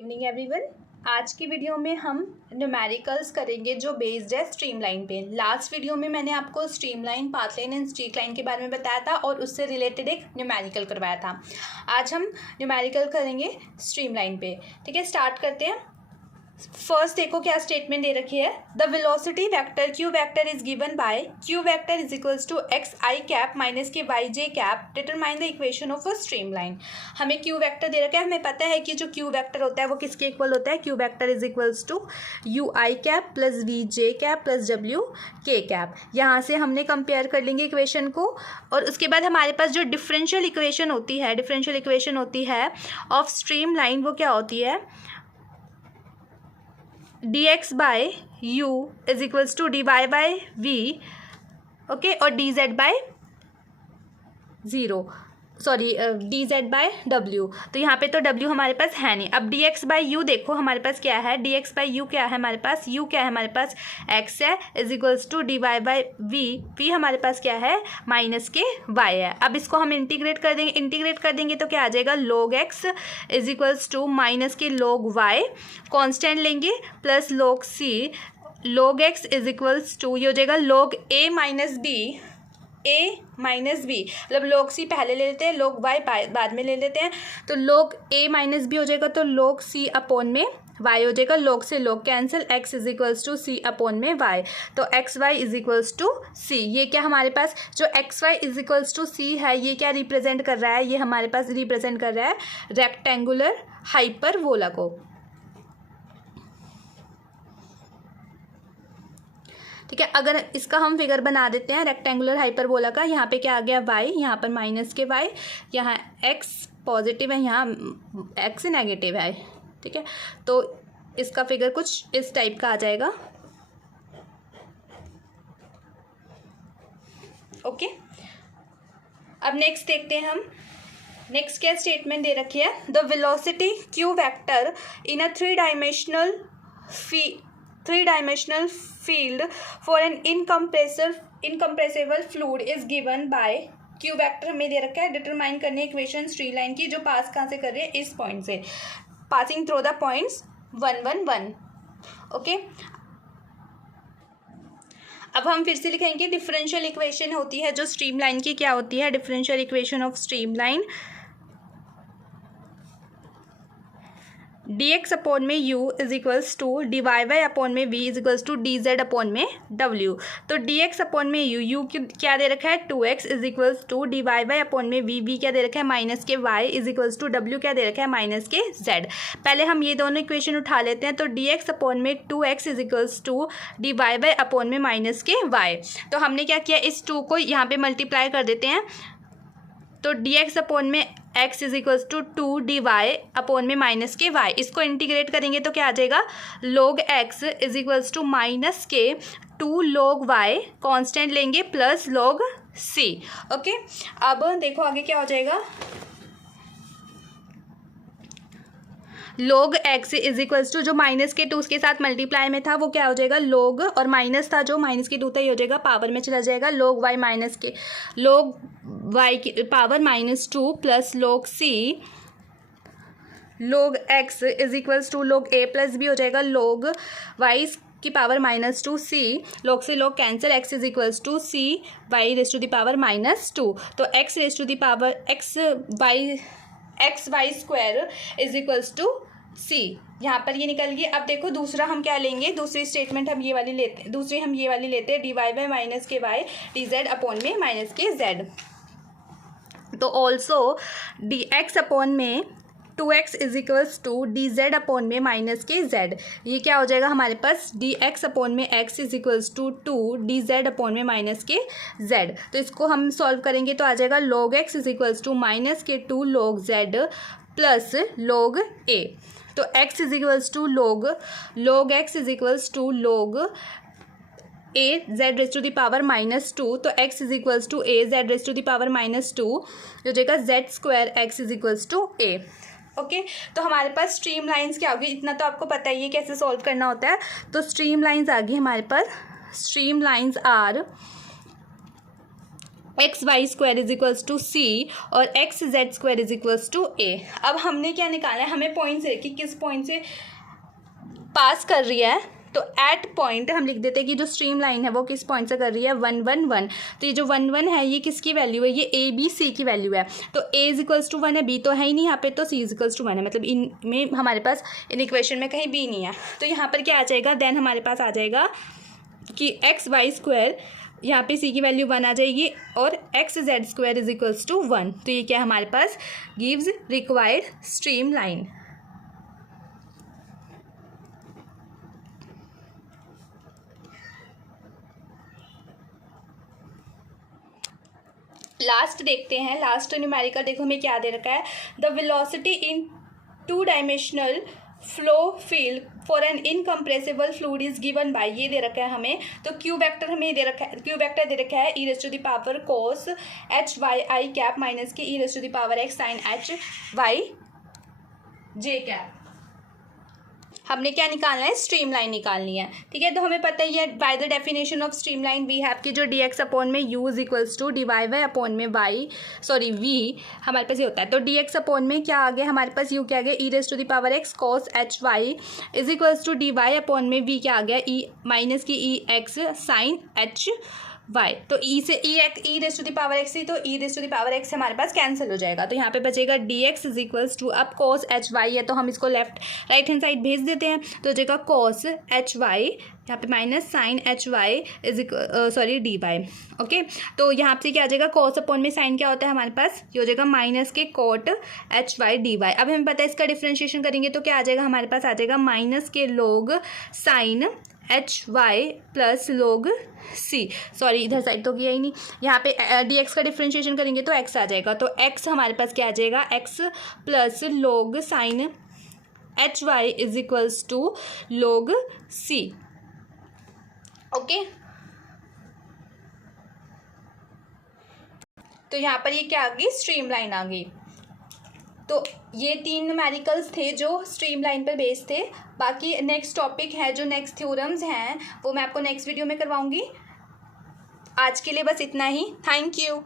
Evening everyone. आज की video में हम न्यूमेरिकल्स करेंगे जो बेस्ड है स्ट्रीमलाइन पे। लास्ट वीडियो में मैंने आपको स्ट्रीमलाइन, पाथलाइन एंड स्ट्रीक लाइन के बारे में बताया था और उससे रिलेटेड एक न्यूमेरिकल करवाया था। आज हम न्यूमेरिकल करेंगे स्ट्रीमलाइन पे। ठीक है, स्टार्ट करते हैं। फर्स्ट देखो क्या स्टेटमेंट दे रखी है। The velocity vector Q vector is given by Q vector is equals to X I cap minus K Y J cap, determine the equation of a streamline. हमें क्यू वेक्टर दे रखा है, हमें पता है कि जो क्यू वेक्टर होता है वो किसके इक्वल होता है। Q vector is equals to U I cap plus V J cap plus W K cap. यहाँ से हमने कंपेयर कर लेंगे इक्वेशन को और उसके बाद हमारे पास जो डिफरेंशियल इक्वेशन होती है ऑफ स्ट्रीमलाइन, वो क्या होती है। dx by U is equals to dy by v, okay, और dz by dz by w। तो यहाँ पे तो w हमारे पास है नहीं। अब dx बाय यू देखो हमारे पास क्या है। dx बाय यू क्या है हमारे पास, u क्या है हमारे पास, x है, is equals to dy by v हमारे पास क्या है, माइनस के y है। अब इसको हम इंटीग्रेट कर देंगे तो क्या आ जाएगा, log x is equals to minus K log y, constant लेंगे, plus log c, log x is equals to ये हो जाएगा log a माइनस b, मतलब log c पहले ले लेते हैं, log y बाद में ले लेते हैं। तो log a माइनस बी हो जाएगा तो log c अपॉन में y हो जाएगा, log से log cancel, x is equals to c upon में y, तो X Y is equals to c। ये क्या हमारे पास जो X Y is equals to c है, ये क्या रिप्रेजेंट कर रहा है, ये हमारे पास रिप्रेजेंट कर रहा है रेक्टेंगुलर हाइपरबोला को। ठीक है, अगर इसका हम फिगर बना देते हैं रेक्टेंगुलर हाइपरबोला का, यहाँ पे क्या आ गया y, यहाँ पर माइनस के y, यहाँ x पॉजिटिव है, यहाँ x नेगेटिव है। ठीक है, तो इसका फिगर कुछ इस टाइप का आ जाएगा। ओके, अब नेक्स्ट देखते हैं हम। नेक्स्ट क्या स्टेटमेंट दे रखी है। The velocity Q vector in a three dimensional field for an incompressible fluid is given by Q vector हमें दे रखा है। डिटरमाइन करने इक्वेशन स्ट्रीम लाइन की, जो पास कहाँ से कर रहे हैं, इस पॉइंट से, passing through the points 1 1 1। Okay, अब हम फिर से लिखेंगे डिफरेंशियल इक्वेशन होती है जो स्ट्रीम लाइन की, क्या होती है, differential equation of stream line. dx upon में u is equals to dy Y upon में v is equals to dz upon में w। तो dx अपॉन में u क्या दे रखा है, 2x is equals to dy Y upon में v क्या दे रखा है, minus K y is equals to w क्या दे रखा है, माइनस के z। पहले हम ये दोनों इक्वेशन उठा लेते हैं। तो dx अपॉन में 2x is equals to dy Y upon में माइनस के y। तो हमने क्या किया, इस 2 को यहाँ पे मल्टीप्लाई कर देते हैं। तो dx अपॉन में x is equals to 2dy upon में माइनस के y, इसको इंटीग्रेट करेंगे तो क्या आ जाएगा, log x is equals to minus K 2 log y, constant लेंगे, प्लस log c। ओके, अब देखो आगे क्या हो जाएगा। log x is equals to जो माइनस के 2 के साथ मल्टीप्लाई में था वो क्या हो जाएगा, log, और माइनस था जो माइनस के 2 था, ये हो जाएगा पावर में चला जाएगा, log y minus K log y की power minus 2 plus log c, log x is equals to log a plus b हो जाएगा, log y की पावर माइनस 2 c, log से log cancel, x is equals to c y raise to the power minus 2, तो x raise to the power X Y square is equals to c। यहाँ पर ये निकल गई। अब देखो दूसरा हम क्या लेंगे, दूसरी स्टेटमेंट हम ये वाली लेते हैं, dy by minus K y dz upon में माइनस के z। तो ऑल्सो dx अपॉन में 2x is equals to dz upon में माइनस के z। ये क्या हो जाएगा हमारे पास, dx अपॉन में x is equals to 2 dz upon में माइनस के z। तो इसको हम सॉल्व करेंगे तो आ जाएगा log x is equals to minus K 2 log z plus log a। तो x is equals to log x is equals to log a z raise to the power minus 2, तो x is equals to a z raise to the power minus 2, हो जाएगा z square x is equals to a। Okay, तो हमारे पास stream lines क्या होगी, इतना तो आपको पता ही है कैसे सॉल्व करना होता है। तो स्ट्रीम लाइन्स आ गई हमारे पास, stream lines are X Y square is equals to C और X Z square is equals to A. अब हमने क्या निकाला है, हमें पॉइंट से कि किस पॉइंट से पास कर रही है, तो एट पॉइंट हम लिख देते हैं कि जो स्ट्रीम लाइन है वो किस पॉइंट से कर रही है 1 1 1। तो ये जो 1 1 है ये किसकी वैल्यू है, ये ए बी सी की वैल्यू है। तो ए इज इक्वल्स टू 1 है, बी तो है ही नहीं यहाँ पे, तो सी इज इक्वल्स टू 1 है, मतलब इनमें हमारे पास इन इक्वेशन में कहीं बी नहीं है। तो यहाँ पर क्या आ जाएगा, देन हमारे पास आ जाएगा कि एक्स वाई स्क्वायर, यहाँ पे सी की वैल्यू 1 आ जाएगी और X Z square is equals to 1। तो ये क्या हमारे पास gives required stream line. Last देखते हैं, लास्ट न्यूमेरिकल देखो हमें क्या दे रखा है, the velocity in 2 dimensional flow field for an incompressible fluid is given by, ये दे रखा है हमें। तो क्यू वेक्टर हमें दे रखा है, क्यू वेक्टर दे रखा है E raise to the power cos H Y I cap minus K E raise to the power X sine H Y J cap. हमने क्या निकालना है, स्ट्रीम लाइन निकालनी है, ठीक है। तो हमें पता ही है by the definition of stream line we have कि जो डी एक्स अपॉन में U is equals to D Y Y upon में वाई सॉरी वी हमारे पास ये होता है। तो डी एक्स अपॉन में क्या आ गया हमारे पास, यू क्या आ गया E raise to the power X cos H Y is equals to D Y upon में वी क्या आ गया E minus K E X sine H Y. तो ई से E raise to the power X थी, तो E raise to the power X हमारे पास कैंसिल हो जाएगा। तो यहाँ पे बचेगा D X is equals to, अब कॉस एच वाई है तो हम इसको राइट हैंड साइड भेज देते हैं, तो बचेगा कॉस एच वाई यहाँ पे minus sine H Y is sorry D Y. Okay, तो यहाँ पे क्या आ जाएगा, कॉस अपॉन में साइन क्या होता है हमारे पास, ये हो जाएगा minus K cot H Y D Y. अब हमें पता है इसका डिफ्रेंशिएशन करेंगे तो क्या आ जाएगा हमारे पास, आ जाएगा माइनस के लोग साइन एच वाई प्लस लोग सी, सॉरी इधर साइड तो किया ही नहीं, यहाँ पे डी एक्स का डिफ्रेंशिएशन करेंगे तो एक्स आ जाएगा। तो एक्स हमारे पास क्या आ जाएगा, X plus log sine H Y is equals to log C. Okay, तो यहाँ पर ये क्या आ गई, स्ट्रीम लाइन आ गई। तो ये 3 न्यूमेरिकल्स थे जो स्ट्रीम लाइन पर बेस्ड थे। बाकी नेक्स्ट टॉपिक है, जो नेक्स्ट थ्योरम्स हैं वो मैं आपको नेक्स्ट वीडियो में करवाऊंगी। आज के लिए बस इतना ही, थैंक यू।